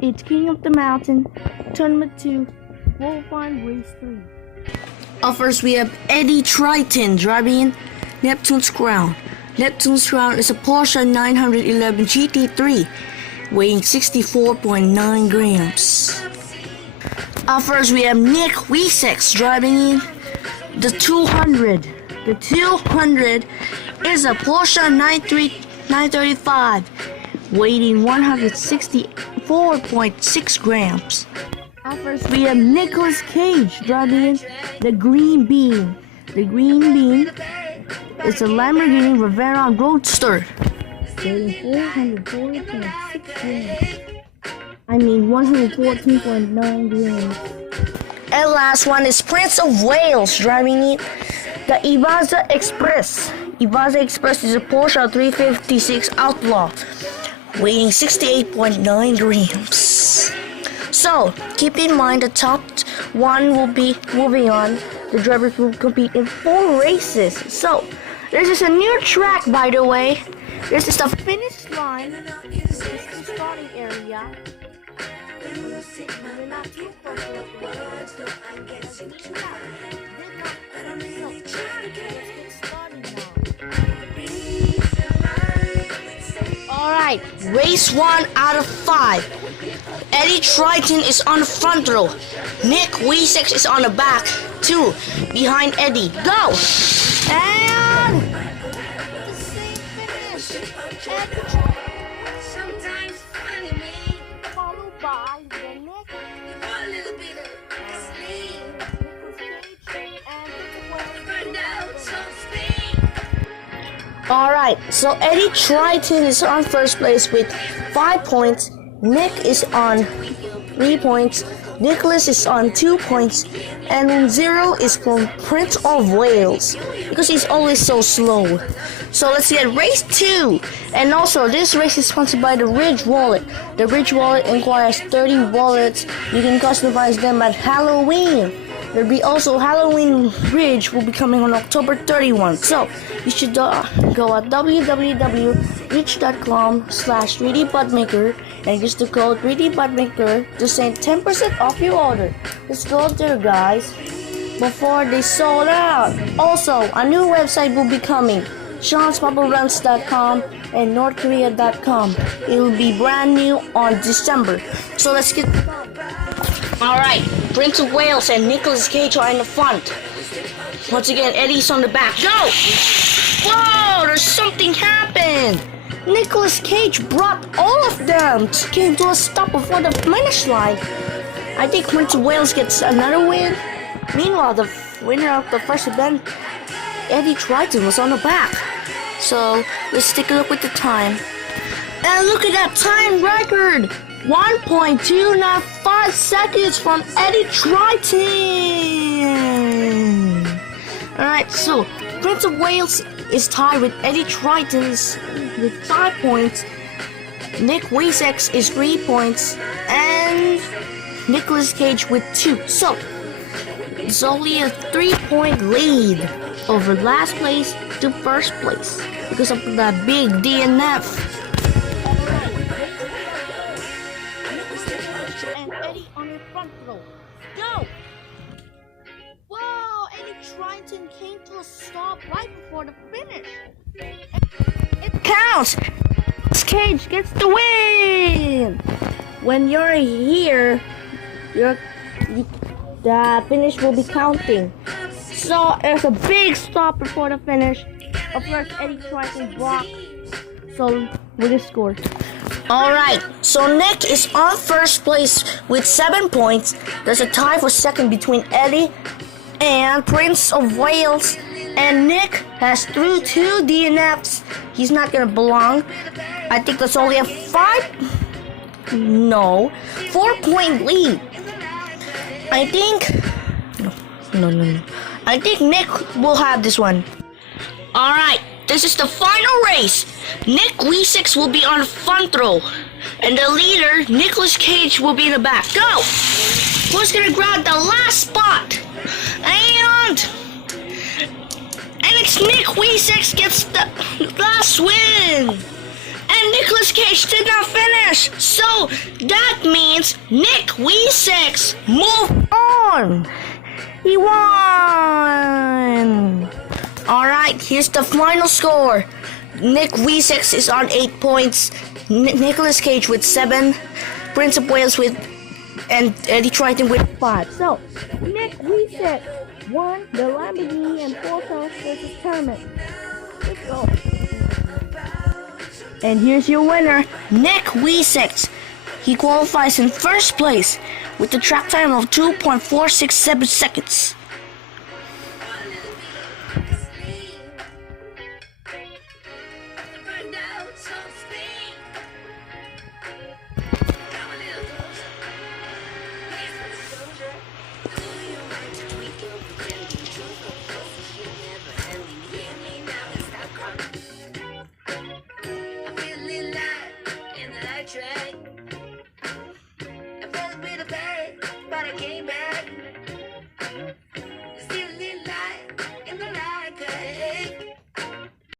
It's King of the Mountain, Tournament 2, Qualifying Race 3. Up first we have Eddie Triton driving in Neptune's Crown. Neptune's Crown is a Porsche 911 GT3 weighing 64.9 grams. Up first we have Nick Wiesex driving in the 200. The 200 is a Porsche 935 weighing 164.6 grams. Up first we have Nicolas Cage driving in the Green Bean. The Green Bean is a Lamborghini Rivera Roadster weighing 440.6 grams. 114.9 grams. And last one is Prince of Wales driving in the Ibiza Express. Ibiza Express is a Porsche 356 Outlaw weighing 68.9 grams. So, keep in mind the top one will be moving on. The drivers will compete in 4 races. So, this is a new track, by the way. This is the finish line. This is the starting area. We're not too close to the Alright, race 1 out of 5. Eddie Triton is on the front row. Nick Wiesex is on the back. 2 behind Eddie. Go! And the same finish. Sometimes funny me. Followed by the Nick. A little bit of sleep. Alright, so Eddie Triton is on first place with 5 points. Nick is on 3 points. Nicholas is on 2 points. And 0 is from Prince of Wales because he's always so slow. So let's get race 2. And also, this race is sponsored by the Ridge Wallet. The Ridge Wallet requires 30 wallets. You can customize them at Halloween. There'll be also Halloween Ridge will be coming on October 31. So you should go at www.reach.com/3dbudmaker and use the code 3dbudmaker to save 10% off your order. Let's go there, guys, before they sold out. Also, a new website will be coming, Sean'sPapaRuns.com and NorthKorea.com. It will be brand new on December. So let's get started. Alright, Prince of Wales and Nicolas Cage are in the front. Once again, Eddie's on the back. Go! Whoa, there's something happened. Nicolas Cage brought all of them. Came to a stop before the finish line. I think Prince of Wales gets another win. Meanwhile, the winner of the first event, Eddie Triton, was on the back. So, let's take a look at the time. And look at that time record! 1.295 seconds from Eddie Triton! Alright, so Prince of Wales is tied with Eddie Triton's with 5 points. Nick Wiesex is 3 points. And Nicolas Cage with 2. So, it's only a 3-point lead over last place to first place because of that big DNF. And Eddie on the front row. Go! Whoa! Eddie Triton came to a stop right before the finish. It counts! Cage gets the win! When you're here, the finish will be counting. So there's a big stop before the finish. Of course, Eddie Triton blocked. So we just scored. Alright, so Nick is on first place with 7 points. There's a tie for second between Eddie and Prince of Wales. And Nick has through 2 DNFs. He's not gonna belong. I think that's only a 4-point lead. I think no. I think Nick will have this one. Alright, this is the final race. Nick Wiesex will be on the front row. And the leader, Nicolas Cage, will be in the back. Go! Who's gonna grab the last spot? And it's Nick Wiesex gets the last win. And Nicolas Cage did not finish. gosh! So that means Nick W6 move on. He won. All right, here's the final score. Nick W6 is on 8 points. Nicolas Cage with 7. Prince of Wales with and Eddie Triton with 5. So, Nick W6 won the Lamborghini and 4 Pounds versus tournament. Let's go. And here's your winner, Nick W6. He qualifies in first place with the track time of 2.467 seconds. I feel